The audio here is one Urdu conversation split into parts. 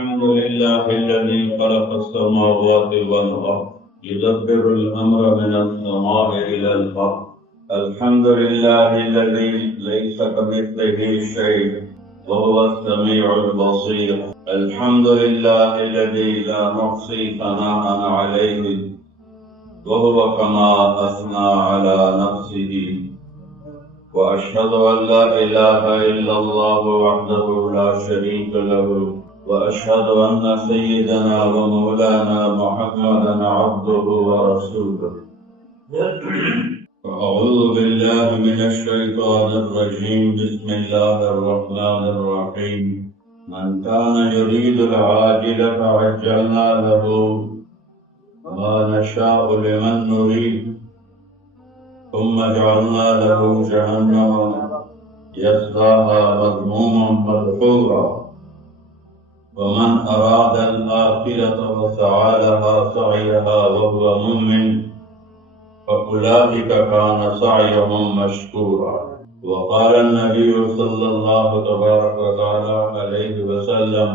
الحمد لله الذي خلق السماوات والأرض يدبر الأمر من السماء إلى الأرض. الحمد لله الذي ليس كمثله شيء وهو السميع البصير. الحمد لله الذي لا نحصي ثناء عليه وهو كما أثنى على نفسه. وأشهد أن لا إله إلا الله وحده لا شريك له، وأشهد أن سيدنا ومولانا محمدا عبده ورسوله. أعوذ بالله من الشيطان الرجيم. بسم الله الرحمن الرحيم. من كان يريد العاجلة عجلنا له ما نشاء لمن نريد ثم جعلنا له جهنم يصلاها مذموما مدحورا. ومن أراد الآخرة وسعى لها سعيها وهو مؤمن فأولئك كان سعيهم مشكورا. وقال النبي صلى الله تبارك وتعالى عليه وسلم: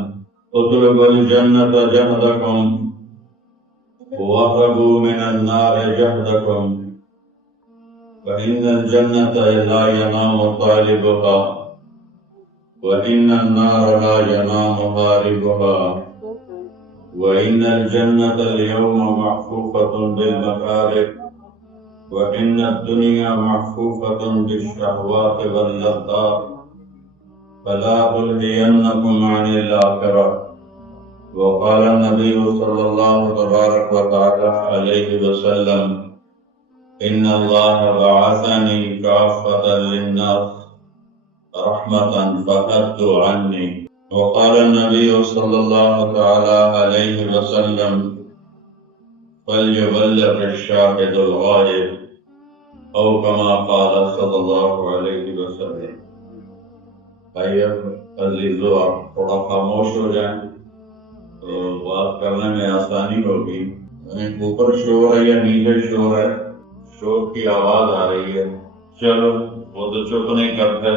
اطلبوا الجنة جهدكم واهربوا من النار جهدكم، فإن الجنة لا ينام طالبها وإن النار لا ينام هاربها، وإن الجنة اليوم محفوفة بالمكاره وإن الدنيا محفوفة بالشهوات واللذات، فلا تلهينكم عن الآخرة. وقال النبي صلى الله تبارك وتعالى عليه وسلم: إن الله بعثني كافة للناس رحمة فأدوا عني. وقال النبي صلى الله تعالى عليه وسلم: فليبلغ الشاهد الغائب، أو كما قال صلى الله عليه وسلم. عزیزو، آپ تھوڑا خاموش ہو جائیں تو بات کرنے میں آسانی ہوگی. اوپر شور ہے یا نیچے شور ہے؟ شور کی آواز آ رہی ہے. چلو، وہ تو چپ نہیں کرتے،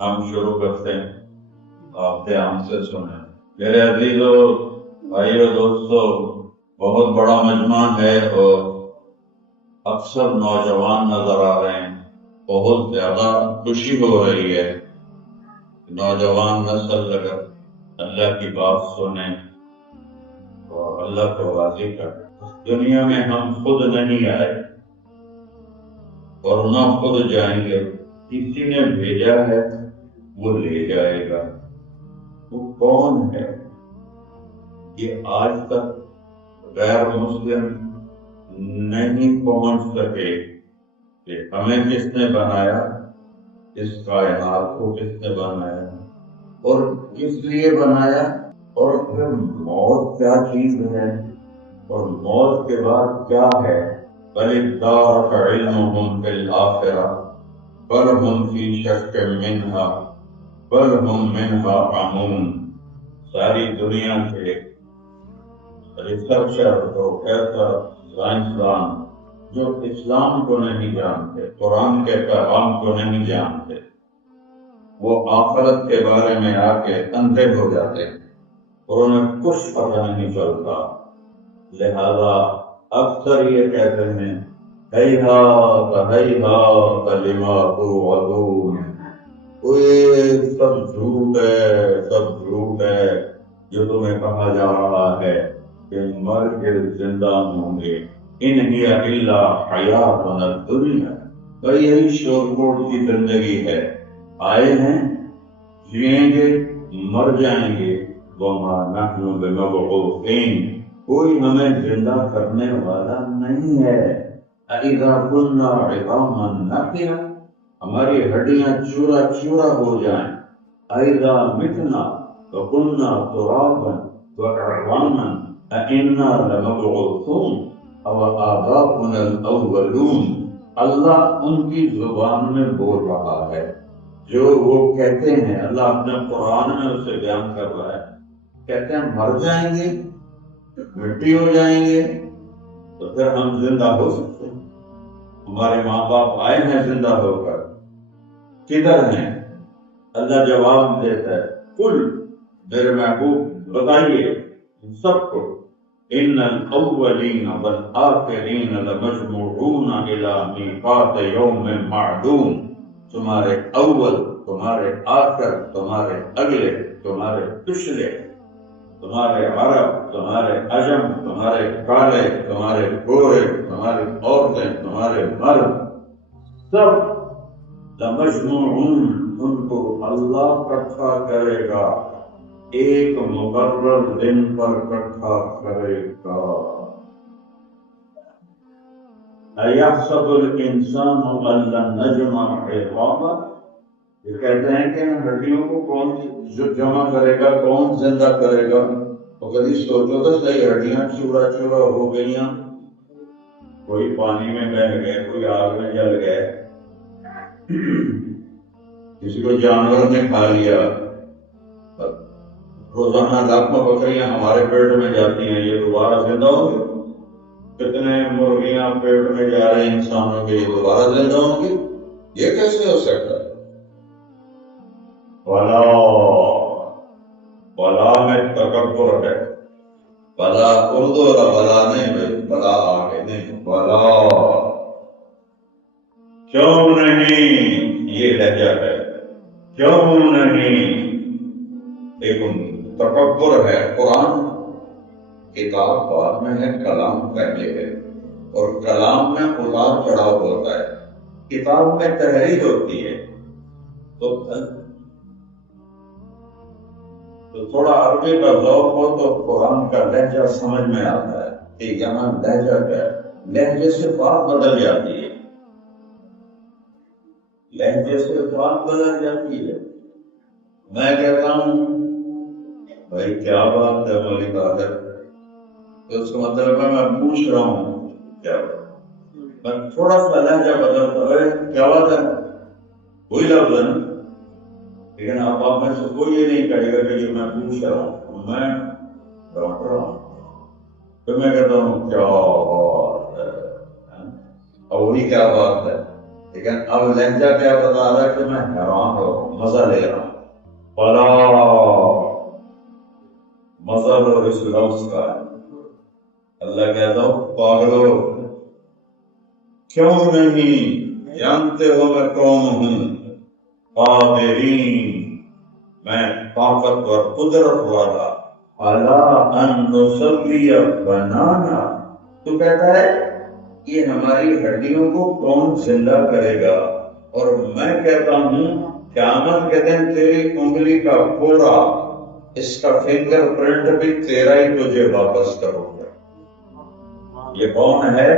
ہم شروع کرتے ہیں. آپ دھیان سے سنیں. میرے عزیزو، بھائیو، دوستو، بہت بڑا مجمع ہے اور اکثر نوجوان نظر آ رہے ہیں. بہت زیادہ خوشی ہو رہی ہے. نوجوان نسل اگر اللہ کی بات سنیں اور اللہ کو راضی کریں. اس دنیا میں ہم خود نہیں آئے اور نہ خود جائیں گے. کسی نے بھیجا ہے، وہ لے جائے گا. وہ کون ہے؟ یہ آج تک غیر مسلم نہیں پہنچ سکے کہ ہمیں کس نے بنایا، اس کائنات کو کس نے بنایا اور کس لیے بنایا، اور پھر موت کیا چیز ہے اور موت کے بعد کیا ہے. بل ادارک علمهم فی الآخرہ بل هم فی شک منہا بل هم منہا عمون. ساری دنیا کے ریسرچر، پروفیسر، سائنسدان جو اسلام کو نہیں جانتے، قرآن کے پیغام کو نہیں جانتے، وہ آخرت کے بارے میں آ کے اندھے ہو جاتے ہیں اور انہیں کچھ پتہ نہیں چلتا. لہذا اکثر یہ کہتے ہیں: ہیہات ہیہات لما توعدون. سب جھوٹ ہے، سب جھوٹ ہے جو تمہیں کہا جا رہا ہے کہ مر کے زندہ ہوں گے. ان ہی الا حیاتنا الدنیا. بھائی، یہی شور کوٹ کی زندگی ہے. آئے ہیں، جئیں گے، مر جائیں گے. وما نحن بمبعوثین. کوئی ہمیں زندہ کرنے والا نہیں ہے. اذا كنا عظاما نخرا. ہماری ہڈیاں چورا چورا ہو جائیں. اذا متنا وكنا ترابا وعظاما أئنا لمبعوثون او آباؤنا الاولون. اللہ ان کی زبان میں بول رہا ہے جو وہ کہتے ہیں. اللہ اپنے قرآن میں اسے بیان کر رہا ہے. کہتے ہیں مر جائیں گے، مٹی ہو جائیں گے، تو پھر ہم زندہ ہو سکتے ہیں. ہمارے ماں باپ آئے ہیں زندہ ہو کر، کدھر ہیں؟ اللہ جواب دیتا ہے: قل، میرے محبوب بتائیے سب کو ان الاولین والآخرین لمجموعون الی میقات یوم معلوم، تمہارے اول، تمہارے آخر، تمہارے اگلے، تمہارے پچھلے، تمہارے عرب، تمہارے عجم، تمہارے کالے، تمہارے گورے، تمہاری عورتیں، تمہارے مرد، سب لمجموعون، ان کو اللہ اکٹھا کرے گا، ایک مقرر دن پر اکٹھا کرے گا۔ ایحسب الانسان ان لن نجمع عظامہ، یہ کہتے ہیں کہ ہڈیوں کو کون جو جمع کرے گا، کون زندہ کرے گا؟ تو کبھی سوچو تو صحیح، ہڈیاں چورا چورا ہو گئیاں، کوئی پانی میں بہہ گئے، کوئی آگ میں جل گئے، کسی کو جانور نے کھا لیا۔ روزانہ لاکھوں بکریاں ہمارے پیٹ میں جاتی ہیں، یہ دوبارہ زندہ ہوں گی؟ کتنے مرغیاں پیٹ میں جا رہے ہیں انسانوں کے، یہ دوبارہ زندہ ہوں گی؟ یہ کیسے ہو سکتا ہے؟ بلا میں تکبر ہے، بلا اردو والا بلا نہیں، بلا آگے نہیں، بلا کیوں نہیں، یہ لہجہ ہے، کیوں نہیں۔ ایک تکبر ہے، قرآن کتاب بعد میں ہے، کلام پہلے ہے، اور کلام میں اتار چڑھاؤ ہوتا ہے، کتاب میں تحریر ہوتی ہے، تو تھوڑا عربی کا ذوق ہو تو قرآن کا لہجہ سمجھ میں آتا ہے کہ یہاں لہجہ کیا ہے، لہجے سے بات بدل جاتی ہے، لہجے سے بات بدل جاتی ہے۔ میں کہتا ہوں بھائی کیا بات ہے مولوی قادر، تو اس کا مطلب ہے میں پوچھ رہا ہوں کیا بات، میں تھوڑا سا لہجہ بدلتا ہے، کیا بات ہے، کوئی لفظ ہے نا، لیکن اب آپ میں سے کوئی یہ نہیں کہے گا کہ یہ میں پوچھ رہا ہوں، میں ڈانٹ رہا ہوں، پھر میں کہتا ہوں کیا بات ہے، اور وہی کیا بات ہے، لیکن اب لہجہ کیا بتا رہا ہے کہ میں حیران ہو رہا ہوں، مزہ لے رہا ہوں، بلا مزہ لو اس لفظ کا ہے۔ اللہ کہتا ہوں پاگلو کیوں نہیں جانتے ہو میں کون ہوں، قادرین، میں طاقتور قدرت والا، الا ان نسوی بنانا، تو کہتا ہے یہ ہماری ہڈیوں کو کون زندہ کرے گا، اور میں کہتا ہوں قیامت کے دن تیری انگلی کا پورا، اس کا فنگر پرنٹ بھی تیرا ہی تجھے واپس کروں گا۔ یہ کون ہے؟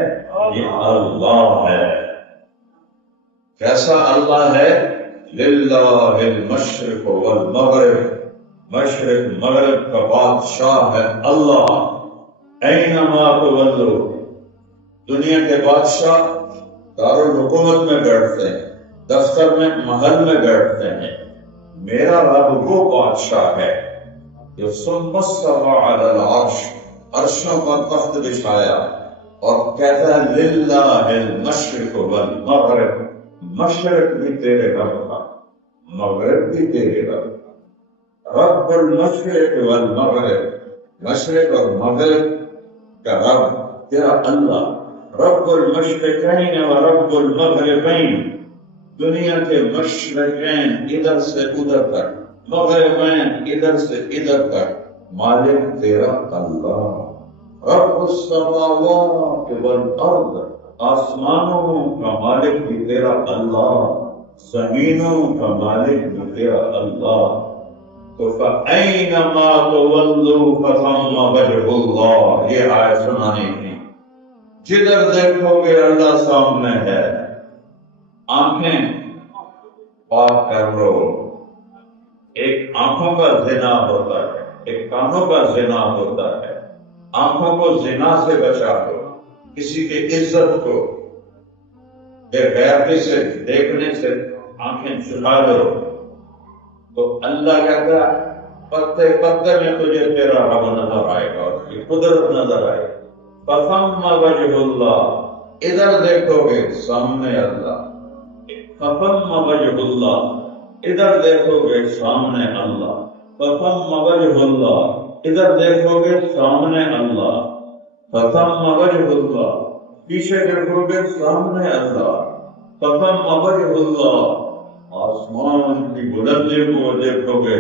یہ اللہ ہے۔ کیسا اللہ ہے؟ للہ المشرق والمغرب، مشرق مغرب کا بادشاہ ہے اللہ، اینما تولو، دنیا کے بادشاہ دارالحکومت میں بیٹھتے ہیں، دفتر میں، محل میں بیٹھتے ہیں، میرا رب وہ بادشاہ ہے جو ثم استوى علی العرش، عرشوں پر تخت بچھایا، اور کہتا ہے للہ المشرق والمغرب، مشرق بھی تیرے رب کا، مغرب بھی تیرے رب کا، رب المشرق والمغرب، مشرق اور مغرب کا رب تیرا اللہ، رب المشرقین و رب المغربین، دنیا کے مشرقین ادھر سے ادھر تک، مغربین ادھر سے ادھر تک، مالک تیرا اللہ، رب السماوات والارض، آسمانوں کا مالک بھی تیرا اللہ، زمینوں کا مالک بھی تیرا اللہ، تو فَأَيْنَمَا تُوَلُّوا فَثَمَّ وَجْهُ اللَّهِ، یہ آیت سنانی تھی، جدھر دیکھو گے اللہ سامنے ہے، آنکھیں پاک کر لو، ایک آنکھوں کا زنا ہوتا ہے، ایک کانوں کا زنا ہوتا ہے، آنکھوں کو زنا سے بچا دو، کسی کی عزت کو بے غیرتی سے دیکھنے سے آنکھیں چھپا دو، تو اللہ کہتا ہے پتے پتے میں تجھے تیرا رب نظر آئے گا، اس کی قدرت نظر آئے گی، فَثَمَّ وَجْهُ اللَّهِ، ادھر دیکھو گے سامنے اللہ، فَثَمَّ وَجْهُ اللَّهِ، ادھر دیکھو گے سامنے اللہ، فَثَمَّ وَجْهُ اللَّهِ، ادھر دیکھو گے سامنے اللہ، فثم وجہ اللہ، پیچھے دیکھو گے سامنے اللہ، فثم وجہ اللہ، آسمان کی بلندی کو دیکھو گے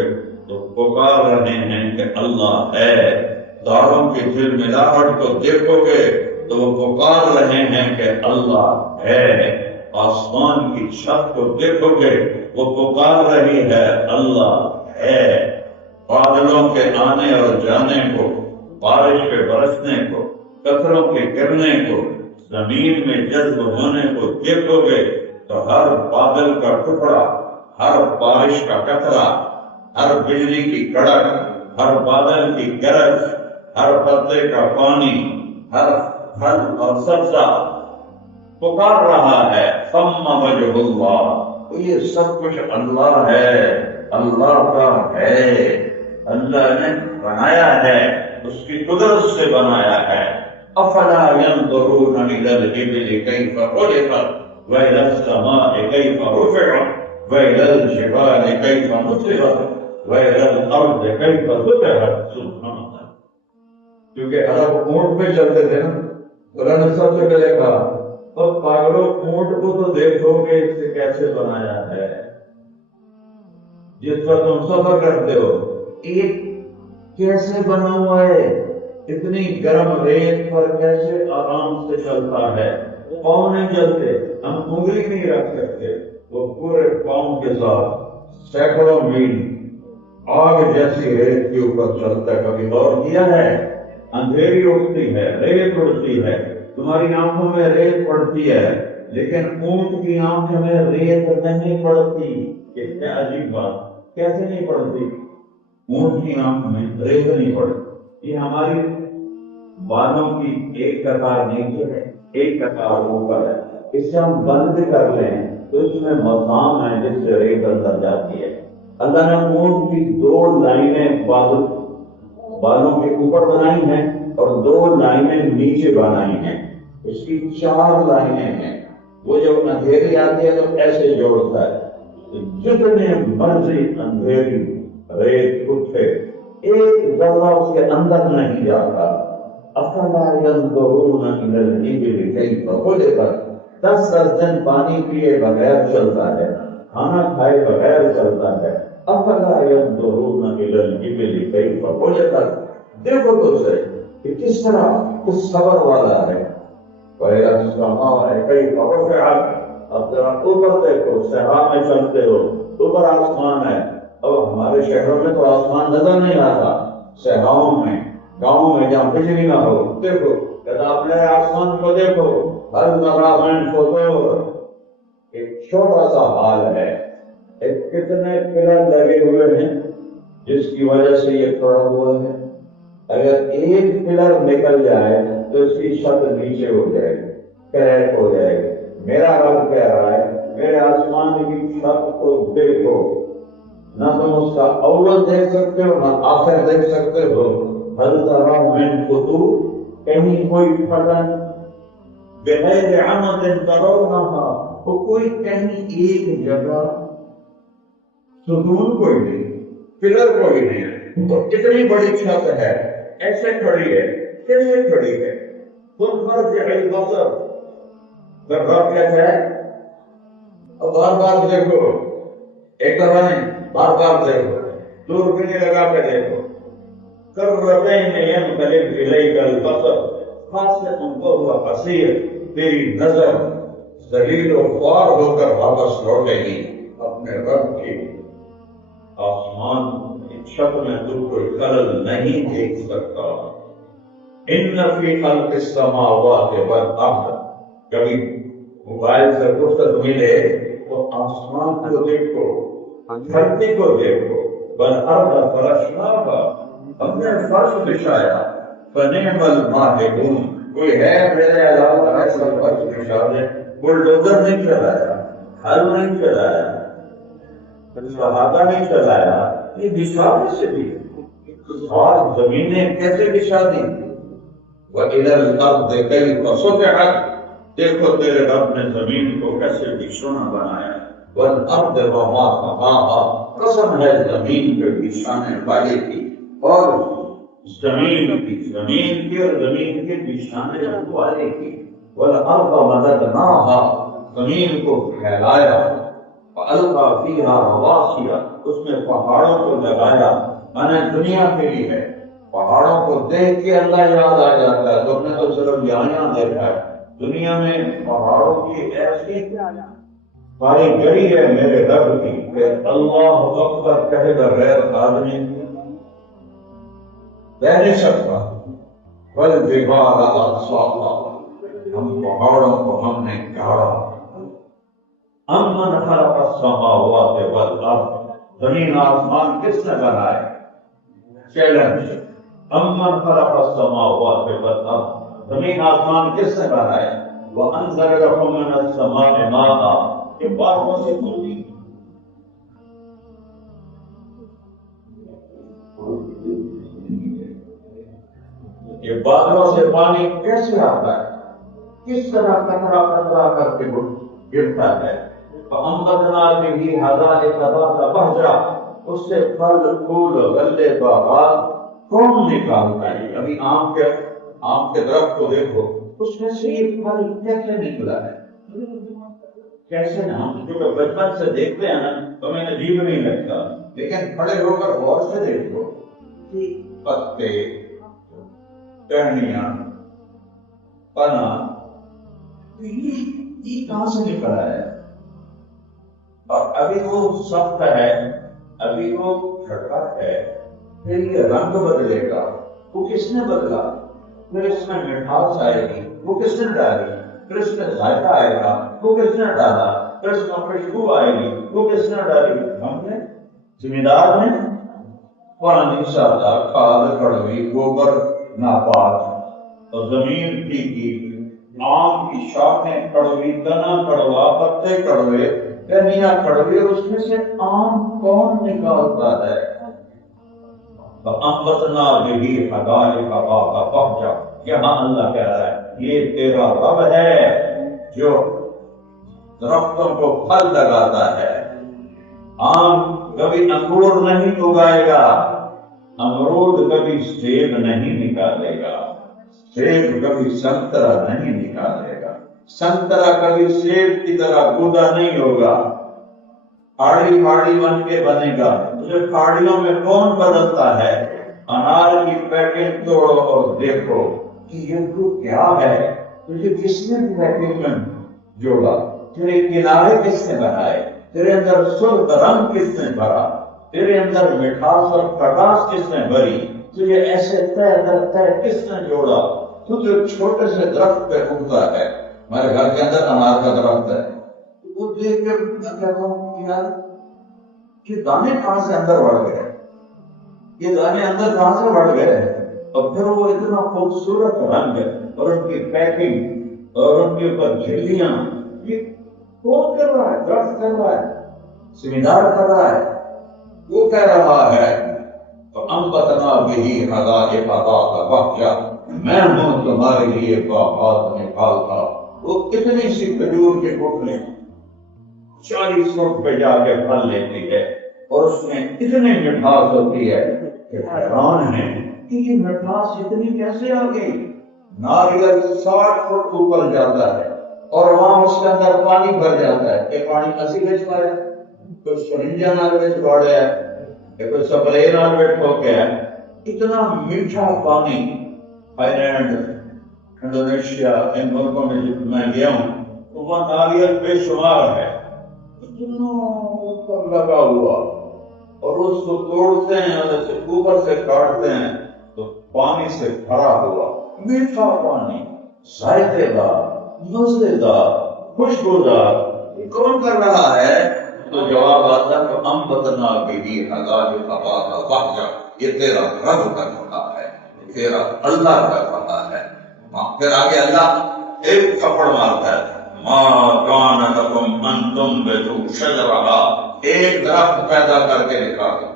تو پکار رہے ہیں کہ اللہ ہے، تاروں کی جھلملاہٹ کو دیکھو گے تو وہ پکار رہے ہیں کہ اللہ ہے، آسمان کی چھت کو دیکھو گے وہ پکار رہی ہے اللہ ہے، بادلوں کے آنے اور جانے کو، بارش کے برسنے کو، قطروں کے گرنے کو، زمین میں جذب ہونے کو دیکھو گے تو ہر بادل کا ٹکڑا، ہر بارش کا قطرہ، ہر بجلی کی کڑک، ہر بادل کی گرج، ہر پتے کا پانی، ہر پھل اور سبزہ پکار رہا ہے ثم وجہ اللہ، یہ سب کچھ اللہ ہے، اللہ کا ہے، اللہ نے بنایا ہے، اس کی قدرت سے بنایا ہے۔ افلا ينظرون الى الابل كيف خلقت والى السماء كيف رفعت والى الجبال كيف نصبت والى الارض كيف سطحت، سبحان اللہ۔ کیونکہ عرب اونٹ پہ چلتے تھے نا، قرآن نے سب سے پہلے کہا اور پاگلوں اونٹ کو تو دیکھو گے اس سے کیسے بنایا ہے، جس پر تم سفر کرتے ہو ایک کیسے بنا ہوا ہے، اتنی گرم ریت پر کیسے آرام سے چلتا ہے، پاؤں نہیں چلتے، ہم انگلی نہیں رکھ سکتے، وہ پورے پاؤں کے ساتھ سینکڑوں میل آگ جیسی ریت کے اوپر چلتا ہے۔ کبھی غور کیا ہے؟ اندھیری اٹھتی ہے، ریت اڑتی ہے، تمہاری آنکھوں میں ریت پڑتی ہے، لیکن اونٹ کی آنکھ میں ریت نہیں پڑتی۔ کتنا عجیب بات، کیسے نہیں پڑتی؟ اونٹ کی آنکھ میں ریت نہیں پڑتی۔ یہ ہماری بالوں کی ایک قطار نیچے ہے، ایک قطار اوپر ہے، اس سے ہم بند کر لیں تو اس میں مسام ہے جس سے ریت اندر جاتی ہے۔ اللہ نے اونٹ کی دو لائنیں بالوں کے اوپر بنائی ہیں اور دو لائنیں نیچے بنائی ہیں، اس کی 4 لائنیں ہیں۔ وہ جب اندھیری آتی ہے تو ایسے جوڑتا ہے، جتنے مرضی اندھیری ریت اٹھے ایک ذرہ اس کے اندر نہیں جاتا۔ افلا ينظرون الى الابل كيف خلقت، 10 دن پانی پیے بغیر چلتا ہے، کھانا کھائے بغیر چلتا ہے۔ افلا ينظرون الى الابل كيف خلقت، دیکھو تو صحیح کہ کس طرح کس صبر والا ہے۔ وَإِلَى السَّمَاءِ كَيْفَ رُفِعَتْ، اب ذرا اوپر دیکھو، صحرا میں چلتے ہو، اوپر آسمان ہے۔ اب ہمارے شہروں میں تو آسمان نظر نہیں آتا، صحراؤں میں، گاؤں میں جہاں بجلی نہ ہو، دیکھو اپنے آسمان کو دیکھو، ہر طرح میں فوٹو، ایک چھوٹا سا حال ہے، ایک کتنے پلر لگے ہوئے ہیں جس کی وجہ سے یہ کھڑا ہوا ہے۔ اگر ایک پلر نکل جائے تو اس کی چھت نیچے ہو جائے گی، کریک ہو جائے گی۔ میرا رب کہہ رہا ہے میرے آسمان کی چھت کو دیکھو، نہ تم اس کا اول دیکھ سکتے ہو نہ آخر دیکھ سکتے ہو۔ ہل تری من فطور، کہیں کوئی پھٹن، بغیر عمد ترونہا، وہ کوئی کہیں ایک جگہ ستون کوئی نہیں، پلر کوئی نہیں ہے، تو اتنی بڑی چھت ہے، ایسے کھڑی ہے، کیسے کھڑی ہے؟ ثم ارجع البصر، پھر رب کہتا ہے اب بار بار دیکھو، ایک دفعہ نہیں، بار بار دیکھو، دور بھی نہیں لگا کے دیکھو۔ کرتین ينقلب الیک البصر، خاص وهو حسیر، تیری نظر ذلیل و خوار ہو کر واپس لوٹے گی اپنے رب کی۔ آسمان کی چھت میں تو کوئی خلل نہیں دیکھ سکتا۔ ان فی خلق السماوات والارض، کبھی موبائل سے فرصت ملے تو آسمان کو دیکھو، دھرتی کو دیکھو، والارض فرشناہا، ہم نے فرش بچھایا، فنعم الماہدون، کوئی ہے میرے علاوہ ایسا فرش بچھا دے؟ بلڈوزر نہیں چلایا، ہل نہیں چلایا، صحابہ نہیں چلایا، یہ بچھانے سے بھی اور زمینیں کیسے بچھا دی؟ وَإِلَى الْأَرْضِ كَيْفَ سُطِحَتْ، دیکھو تیرے رب نے زمین کو کیسے بچھونا بنایا۔ وَالْأَرْضِ وَمَا طَحَاهَا، قسم ہے زمین پہ بچھانے والے کی اور زمین کی اور زمین کے بچھانے والے کی، والارض مددناہا، زمین کو پھیلایا، فالقا فیہا رواسیا، اس میں پہاڑوں کو لگایا، مانے دنیا کے لیے ہے۔ پہاڑوں کو دیکھ کے اللہ یاد آ جاتا ہے، تم نے تو صرف یہاں دیکھا ہے، دنیا میں پہاڑوں کی ایسی کاریگری ہے میرے رب کی کہ اللہ اکبر کہے بغیر آدمی رہ نہیں سکتا۔ والجبال ارساها، ہم پہاڑوں کو ہم نے گاڑا۔ امن خلق السماوات والارض، زمین آسمان کس نے بنائے؟ چیلنج، امن خلق السماوات والارض، زمین آسمان کس نے بنائے؟ وانزل لكم من السماء ماء، یہ بارہوں سے پوری یہ بادلوں سے پانی کیسے آتا ہے؟ کس طرح قطرہ قطرہ کر کے گرتا ہے؟ فَأَنبَتْنَا بِهِ حَدَائِقَ ذَاتَ بَهْجَةٍ، اس سے پھل پھول غلے باغات کون نکالتا ہے؟ ابھی آم کے درخت کو دیکھو، اس میں سے یہ پھل کیسے نکلا ہے؟ کیسے نا ہم جو بچپن سے دیکھتے ہیں نا تو ہمیں عجیب نہیں لگتا، لیکن کھڑے ہو کر غور سے دیکھو، پتے، ٹہنیاں، پنا، یہ کہاں سے نکلا ہے؟ اور ابھی وہ سخت ہے، ابھی وہ کھڑا ہے، پھر یہ رنگ بدلے گا، وہ کس نے بدلا؟ پھر اس میں مٹھاس آئے گی، وہ کس نے ڈالی؟ پھر اس میں ذائقہ آئے گا، وہ کس نے ڈالا؟ پھر اس میں خوشبو آئے گی، وہ کس نے ڈالی؟ ہم نے، ذمہ دار نے۔ پانی سادہ، کھاد کڑوی، گوبر ناپاک، اور زمین پھیکی، آم کی شاخیں کڑوی، تنا کڑوا، پتے کڑوے، ٹہنیاں کڑوی، اور اس میں سے آم کون نکالتا ہے؟ فَأَنبَتْنَا بِهِ حَدَائِقَ ذَاتَ بَهْجَةٍ، یہاں اللہ کہہ رہا ہے یہ تیرا رب ہے جو درختوں کو پھل لگاتا ہے۔ آم کبھی انگور نہیں اگائے گا، امرود کبھی سیب نہیں نکالے گا، سیب کبھی سنترا نہیں نکالے گا، سنترا کبھی سیب کی طرح گودا نہیں ہوگا، پھاڑی پھاڑی بن کے بنے گا۔ مجھے پھاڑیوں میں کون بدلتا ہے؟ انار کی پیکٹ توڑو اور دیکھو کہ یہ تو کیا ہے، تجھے کس نے پیکٹ میں جوڑا؟ تیرے کنارے کس نے بنائے؟ تیرے اندر سرخ رنگ کس نے بھرا؟ تیرے اندر مٹھاس اور کھٹاس کس نے بھری؟ تجھے ایسے تہ در تہ کس نے جوڑا؟ تو جو چھوٹے سے درخت پہ اگتا ہے، ہمارے گھر کے اندر انار کا درخت ہے، وہ دیکھ کر میں کہتا ہوں یار یہ دانے کہاں سے اندر بڑھ گئے، یہ دانے اندر کہاں سے بڑھ گئے؟ اور پھر وہ اتنا خوبصورت رنگ اور ان کی پیکنگ اور ان کے اوپر جھلیاں، یہ کون کر رہا ہے؟ درخت کر رہا ہے، ذمہ دار کر رہا ہے، وہ کہہ رہا ہے فَأَنبَتْنَا بِهِ حَدَائِقَ ذَاتَ بَهْجَةٍ، میں ہوں تمہارے لیے باغات نکالتا۔ وہ کتنی سی کھجور کے گٹھلی 40 فٹ پہ جا کے پھل لیتی ہے اور اس میں اتنی مٹھاس ہوتی ہے کہ حیران ہے کہ یہ مٹھاس اتنی کیسے آ گئی۔ ناریل 60 فٹ اوپر جاتا ہے اور وہاں اس کے اندر پانی بھر جاتا ہے کہ پانی اسی بچ پائے، کوئی سرنجا نال بچ پڑے ہے کہ کوئی سپرے نال بچ ہو کے ہے، اتنا میٹھا پانی۔ تھائیلینڈ، انڈونیشیا، ان ملکوں میں جب میں گیا ہوں تو وہاں ناریل بے شمار ہے، اتنا اوپر لگا ہوا، اور اس کو توڑتے ہیں اور اسے اوپر سے کاٹتے ہیں تو پانی سے بھرا ہوا میٹھا پانی، ذائقے دار، مزیدار، خوشبودار، یہ کون کر رہا ہے؟ تو جواب آتا ہے فَأَنبَتْنَا بِهِ حَدَائِقَ ذَاتَ بَهْجَةٍ، یہ تیرا رب کر رہا ہے، تیرا اللہ کر رہا ہے۔ پھر آگے اللہ ایک تھپڑ مارتا ہے، مَا كَانَ لَكُمْ أَن تُنبِتُوا شَجَرَهَا، ایک درخت پیدا کر کے دکھا دو،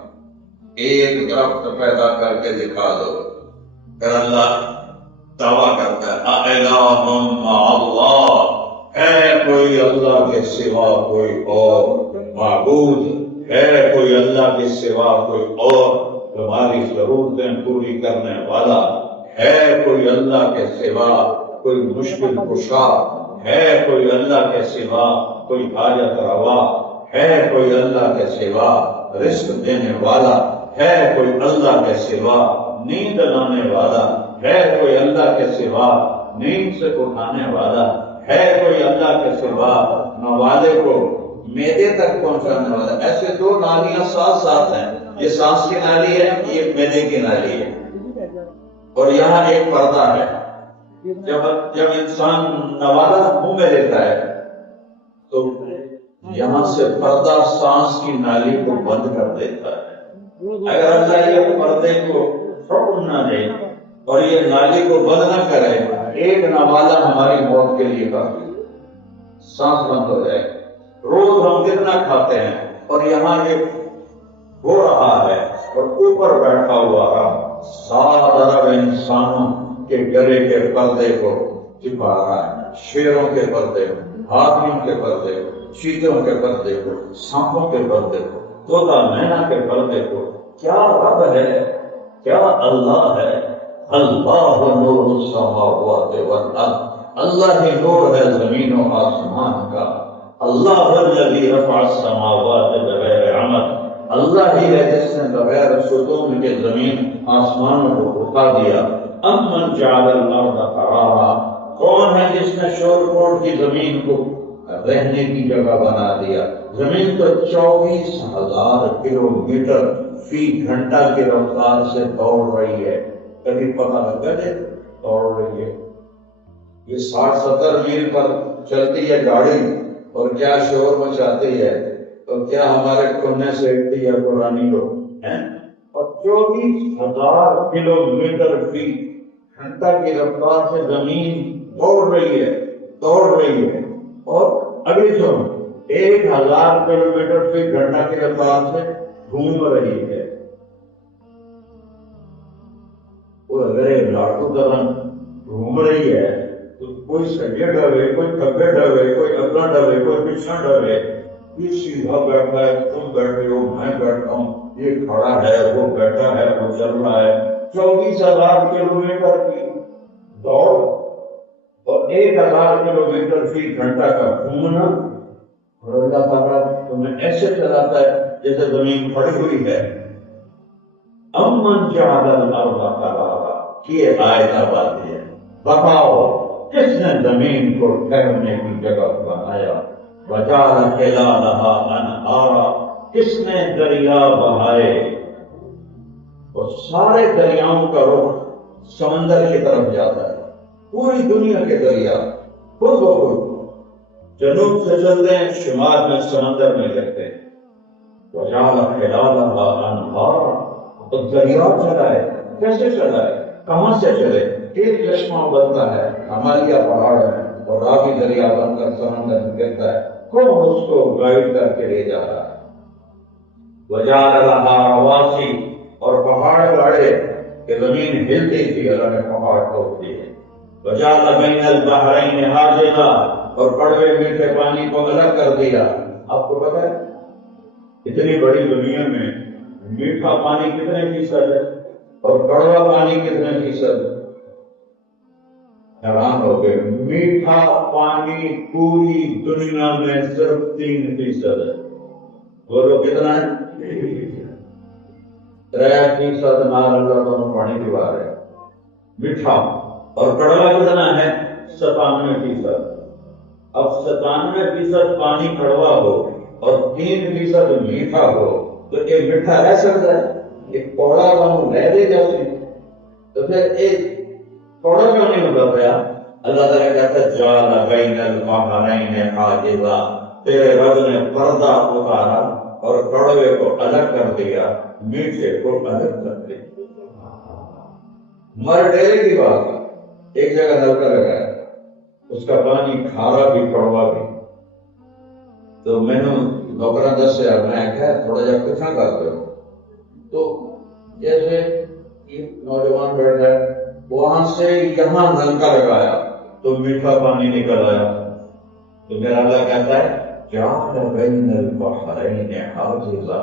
ایک درخت پیدا کر کے دکھا دو۔ پھر اللہ دعویٰ کرتا ہے أَإِلَٰهٌ مَّعَ اللَّهِ، ہے کوئی اللہ کے سوا کوئی اور معبود، ہے کوئی اللہ کے سوا کوئی اور تمہاری ضرورتیں پوری کرنے والا ہے کوئی اللہ کے سوا کوئی مشکل کشا؟ ہے کوئی اللہ کے سوا کوئی حاجت روا؟ ہے کوئی اللہ کے سوا رزق دینے والا؟ ہے کوئی اللہ کے سوا نیند لانے والا؟ ہے کوئی اللہ کے سوا نیند سے اٹھانے والا؟ ہے کوئی اللہ کے سوا نوالے کو میدے تک پہنچانے والا؟ ایسے دو نالیاں ساتھ ساتھ ہیں، یہ سانس کی نالی ہے، یہ میدے کی نالی ہے، اور یہاں ایک پردہ ہے۔ جب انسان نوالا منہ میں لیتا ہے تو یہاں سے پردہ سانس کی نالی کو بند کر دیتا ہے۔ اگر اللہ یہ پردے کو حکم نہ دے اور یہ نالی کو بند نہ کرے، ایک نوالا ہماری موت کے لیے کافی ہے، سانس بند ہو جائے۔ روز ہم کتنا کھاتے ہیں اور یہاں یہ ہو رہا ہے اور اوپر بیٹھا ہوا رب 7 ارب انسانوں کے گلے کے پردے کو چھپا رہا ہے، شیروں کے پردے کو، ہاتھیوں کے پردے کو، چیتوں کے پردے کو، سانپوں کے پردے کو، طوطا مینا کے پردے کو۔ کیا رب ہے، کیا اللہ ہے۔ اللہ نور السماوات والارض، اللہ ہی نور ہے زمین و آسمان کا۔ اللہ الذی رفع السماوات بغیر عمد، اللہ ہی ہے جس نے بغیر ستون کے زمین آسمانوں کو اٹھا دیا۔ امن جعل الارض قرارا، کون ہے جس نے شور کوٹ کی زمین کو رہنے کی جگہ بنا دیا؟ زمین تو 24,000 کلومیٹر فی گھنٹہ کی رفتار سے دوڑ رہی ہے۔ کبھی پتہ لگا جائے دوڑ رہی ہے؟ یہ 60-70 میل پر چلتی ہے گاڑی اور کیا شور مچاتی ہے، تو کیا ہمارے کونے سے یا پرانی لوگ ہیں؟ اور 24,000 کلومیٹر فی گھنٹہ کی رفتار سے زمین دوڑ رہی ہے، اور ابھی جو 1,000 کلومیٹر فی گھنٹہ کی رفتار سے گھوم رہی ہے۔ وہ اگر ایک لاٹو درن گھوم رہی ہے تو کوئی سجے ڈوے، کوئی کھبے ڈوے، کوئی اگلا ڈوے، کوئی پچھا ڈوے، یہ سیدھا بیٹھا ہے، تم بیٹھے ہو، میں بیٹھا ہوں، یہ کھڑا ہے، وہ بیٹھا ہے، وہ چل رہا ہے۔ 24,000 کلومیٹر کی دوڑ اور 1,000 کلومیٹر فی گھنٹہ کا گھومنا، اور اللہ تعالیٰ تمہیں ایسے چلاتا ہے جیسے زمین پڑی ہوئی ہے۔ امن جعل الارض قرارا، یہ آیت آبادی ہے۔ بتاؤ کس نے زمین کو ٹھہرنے کی جگہ بنایا؟ وجعل خلالها انہارا، کس نے دریا بہائے؟ اور سارے دریاؤں کا رخ سمندر کی طرف جاتا ہے، پوری دنیا کے دریا خود بخود جنوب سے چلتے ہیں، شمال میں سمندر میں لگتے ہیں۔ وجعل خلالها انہارا، اور دریا چلائے، کیسے چلائے، کہاں سے چلے؟ ایک چشمہ بنتا ہے ہمالیہ پہاڑ میں اور راوی دریا بن کر سمندر میں گرتا ہے، کون اس کو گائیڈ کر کے لے جا رہا ہے؟ وجعل لها رواسی، اور پہاڑ گاڑے کہ زمین ہلتی تھی، اللہ نے پہاڑ ٹوک دیے۔ وجعل بین البحرین حاجزا، اور کڑوے میٹھے پانی کو الگ کر دیا۔ آپ کو پتہ ہے اتنی بڑی دنیا میں میٹھا پانی کتنے فیصد ہے اور کڑوا پانی کتنے فیصد ہے؟ حیران ہو گئے۔ میٹھا پانی پوری دنیا میں صرف 3% ہے، بولو کتنا ہے؟ 3% نال اللہ دونوں پانی دیوا رہے میٹھا، اور کڑوا کتنا ہے؟ 97%۔ اب 97% پانی کڑوا ہو اور 3% میٹھا ہو تو ایک میٹھا رہ سکتا ہے؟ ایک کوڑا بانو رہ دے جاتی، تو پھر ایک کوڑا کیوں نہیں ہوگا پیا؟ اللہ تعالیٰ کہتا ہے جعل بین البحرین حاجزا، تیرے رب نے پردہ اتارا اور کڑوے کو الگ کر دیا، میٹھے کو الگ کر دیا۔ ہمارے ڈیرے کی بات ہے، ایک جگہ نلکا لگایا، اس کا پانی کھارا بھی کڑوا بھی، تو میں نے نوکران دس سے میں کہا تھوڑا جا کچھ کرتے ہو، تو جیسے نوجوان بیٹھا ہے وہاں سے یہاں نلکا لگایا تو میٹھا پانی نکل آیا، تو میرا اللہ کہتا ہے جعل بین البحرین حاجزا،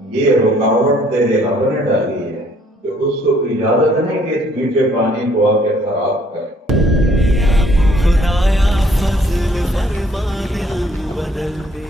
یہ رکاوٹ تیرے رب نے ڈالی ہے کہ اس کو اجازت نہیں کہ اس میٹھے پانی کو آ کے خراب کرے. خدایا فضل فرما دل بدل دے.